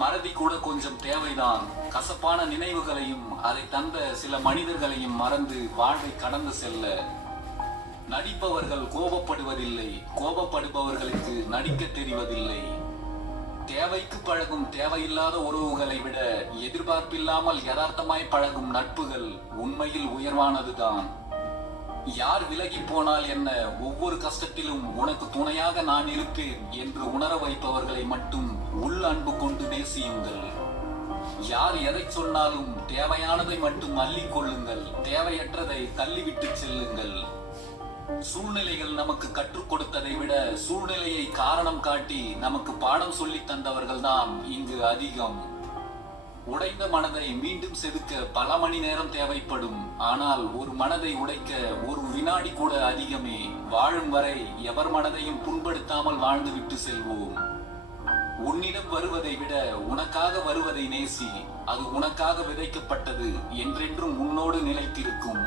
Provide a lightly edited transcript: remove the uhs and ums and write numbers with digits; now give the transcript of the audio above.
மறதி கூட கொஞ்சம் தேவைதான். கசப்பான நினைவுகளையும் அதை தந்த சில மனிதர்களையும் மறந்து வாழ்வை கடந்து செல்ல. நடிப்பவர்கள் கோபப்படுவதில்லை, கோபப்படுபவர்களுக்கு நடிக்க தெரிவதில்லை. தேவைக்கு பழகும் தேவையில்லாத உறவுகளை விட எதிர்பார்ப்பில்லாமல் யதார்த்தமாய் பழகும் நட்புகள் உண்மையில் உயர்வானதுதான். யார் விலகி போனால் என்ன, ஒவ்வொரு கஷ்டத்திலும் உனக்கு துணையாக நான் இருப்பேன் என்று உணர வைப்பவர்களை மட்டும் உள் அன்பு கொண்டு நேசியுங்கள். யார் எதை சொன்னாலும் தேவையானதை மட்டும் அள்ளிக் கொள்ளுங்கள், தேவையற்றதை தள்ளிவிட்டு செல்லுங்கள். சூழ்நிலைகள் நமக்கு கற்றுக் கொடுத்ததை விட சூழ்நிலையை காரணம் காட்டி நமக்கு பாடம் சொல்லி தந்தவர்கள் தான் இங்கு அதிகம். உடைந்த மனதை மீண்டும் செதுக்க பல மணி நேரம் தேவைப்படும். ஆனால் ஒரு மனதை உடைக்க ஒரு வினாடி கூட அதிகமே. வாழும் வரை எவர் மனதையும் புண்படுத்தாமல் வாழ்ந்துவிட்டு செல்வோம். உன்னிடம் வருவதை விட உனக்காக வருவதை நேசி. அது உனக்காக விதைக்கப்பட்டது, என்றென்றும் உன்னோடு நிலைத்திருக்கும்.